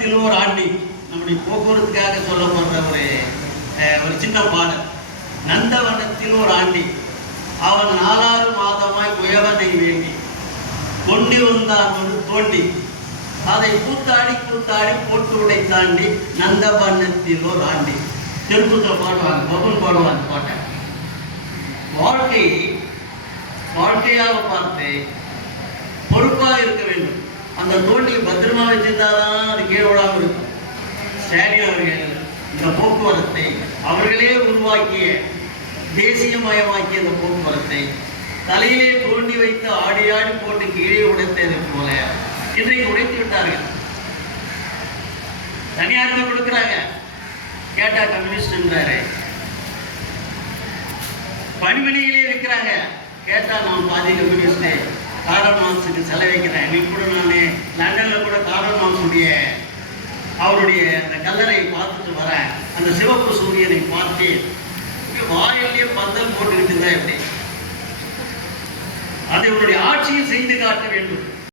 நந்தவனத்தில் ஒரு ஆண்டி. நம்முடைய போக்குவரத்துக்காக சொல்லப்படுற ஒரு சின்ன பாடல். நந்தவனத்தில் ஒரு ஆண்டி, அவன் 4 மாதமாய் குயவனை வேண்டி கொண்டு வந்தான் ஒரு தோண்டி, அதை கூத்தாடி கூத்தாடி போட்டு உடைத்தாண்டி நந்தவனத்தில் ஒரு ஆண்டி. திருப்பூத்தில் பாடுவாங்க, பபுன் பாடுவாங்க பாட்டை. வாழ்க்கையாக பார்த்து பொறுப்பாக இருக்க வேண்டும். அந்த தோண்டியை பத்திரமா வச்சிருந்தாதான் அது கீழே விடாமல் இருக்கும். ஸ்டாலின் அவர்கள் இந்த போக்குவரத்தை அவர்களே உருவாக்கிய, தேசியமயமாக்கிய இந்த போக்குவரத்தை தலையிலே தோண்டி வைத்து ஆடி ஆடி போட்டு கீழே உடைத்தது போல இன்றைக்கு உடைத்து விட்டார்கள். தனியாருக்கு கொடுக்குறாங்க, கேட்டா கம்யூனிஸ்ட்ன்றாரு. பணிமனையிலே இருக்கிறாங்க, கேட்டா நான் பாதி கம்யூனிஸ்ட், கார்ல் மார்க்ஸுக்கு செலவைக்கிறேன். இன்னைக்கு கூட நான் லண்டனில் கூட கார்ல் மார்க்ஸுடைய அவருடைய அந்த கல்லறையை பார்த்துட்டு வரேன். அந்த சிவப்பு சூரியனை பார்த்து வாயிலே பந்தல் போட்டுக்கிட்டு இருந்தா எப்படி? அதை அவருடைய ஆட்சியை செய்து காட்ட வேண்டும்.